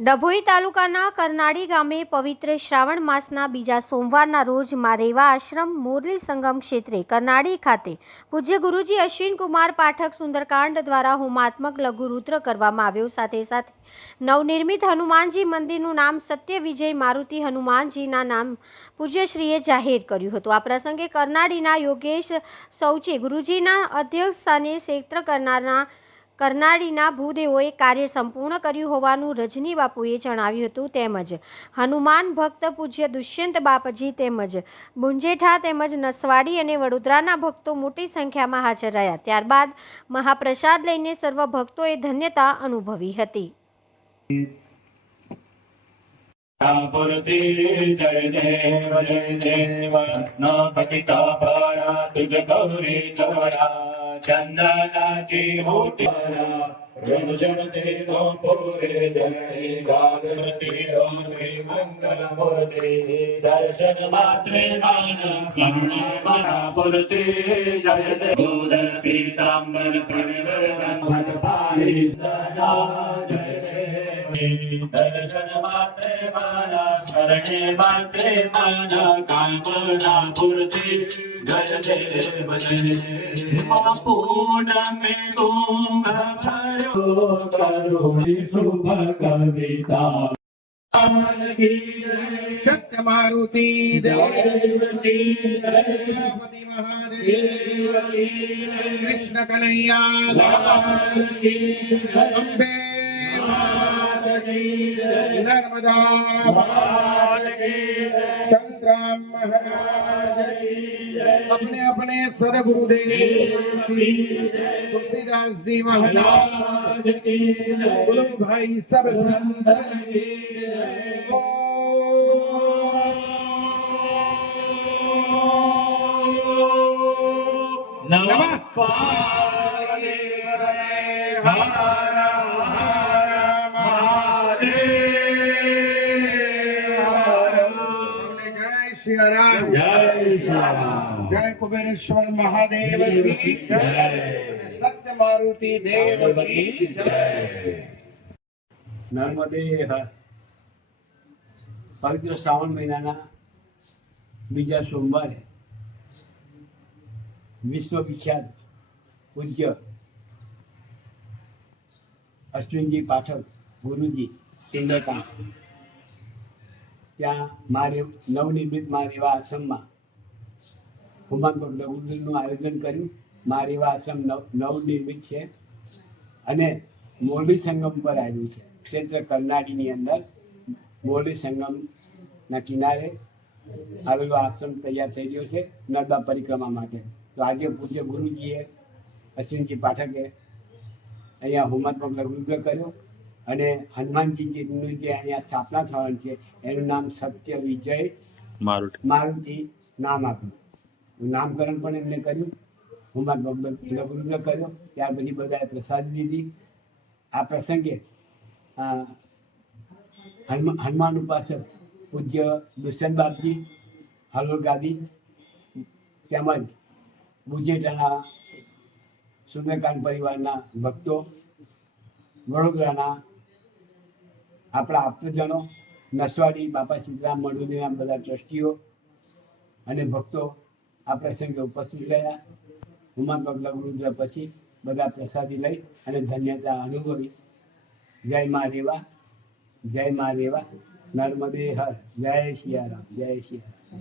ડભોઈ તાલુકાના કરનાળી ગામે પવિત્ર શ્રાવણ માસના બીજા સોમવારના રોજ મારેવા આશ્રમ મુરલી સંગમ ક્ષેત્રે કરનાળી ખાતે પૂજ્ય ગુરુજી અશ્વિનકુમાર પાઠક સુંદરકાંડ દ્વારા હોમાત્મક લઘુરુદ્ર કરવામાં આવ્યો। સાથે સાથે નવનિર્મિત હનુમાનજી મંદિરનું નામ સત્ય વિજય મારુતિ હનુમાનજીના નામ પૂજ્યશ્રીએ જાહેર કર્યું હતું। આ પ્રસંગે કરનાળીના યોગેશ સૌચે ગુરુજીના અધ્યક્ષસ્થાને ક્ષેત્ર કરનાળીના ભૂદેવોએ કાર્ય સંપૂર્ણ કર્યું હોવાનું રજની બાપુએ જણાવ્યું હતું। તેમજ હનુમાન ભક્ત પૂજ્ય દુષ્યંત બાપજી તેમજ મુંજેઠા તેમજ નસવાડી અને વડોદરાના ભક્તો મોટી સંખ્યામાં હાજર રહ્યા। ત્યારબાદ મહાપ્રસાદ લઈને સર્વ ભક્તોએ ધન્યતા અનુભવી હતી। चंदनाची मोटी जन देव पूरे जय भागवती श्री मंगल मूर्ति दर्शन मात्रे मान स्मरण मना पूर्ति जय देव पीतांबर प्रणवर पाणी जय दर्शन मात्रे माना स्मरणे मात्रे माना कामना पूर्ति जय देव पूर्णमे कुंभ भरो करुणी शुभ कविता सत्य मारुति देवती गणपति महादेव कृष्ण कन्हैया लाल की अम्बे माता की नर्मदा माता की संतराम महाराज की अपने अपने सदगुरुदेव तुलसीदास जी महाराज की बोलो भाई सब संतन की नमः पार्वती हर हर महादेव जय श्री राम जय श्री राम जय कुबेरेश्वर महादेव की जय सत्य मारुति देव की जय। नर्मदे हर पवित्र श्रावण महीना बीजा सोमवार विश्व विख्यात पूज्य अश्विनजी पाठक गुरुजी सुंदरकांड त्या नवनिर्मित मारेवा आश्रम में होमात्मक लघुरुद्रનું आयोजन કર્યું। મારેવા આશ્રમ નવનિર્મિત છે અને મોરલી સંગમ પર આવ્યું છે। ક્ષેત્ર કરનાળીની અંદર મોરલી સંગમના કિનારે આવેલો આશ્રમ તૈયાર થઈ ગયો છે નર્મદા પરિક્રમા માટે। તો આજે પૂજ્ય ગુરુજીએ અશ્વિનજી પાઠકે અહીંયા હોમાત્મક લઘુરુદ્ર કર્યો અને હનુમાનજીનું જે અહીંયા સ્થાપના થવાની છે એનું નામ સત્ય વિજય મારુતિ નામ આપ્યું। નામકરણ પણ એમને કર્યું, હોમાત્મક લઘુરુદ્ર કર્યો। ત્યાર પછી બધાએ પ્રસાદ લીધી। આ પ્રસંગે હનુમાન ઉપાસક પૂજ્ય દુષ્યંત બાપજી હલોલ ગાદી તેમજ મુંજેઠાના સુંદરકાંડ પરિવારના ભક્તો, વડોદરાના આપણા આપ્તજનો, નસવાડી બાપા સીતારામ મંડળીના બધા ટ્રસ્ટીઓ અને ભક્તો આ પ્રસંગે ઉપસ્થિત રહ્યા। હોમાત્મક લઘુરુદ્ર પછી બધા પ્રસાદી લઈ અને ધન્યતા અનુભવી। જય મા રેવા, જય મા રેવા, નર્મદે હર, જય સિયારામ, જય સિયારામ।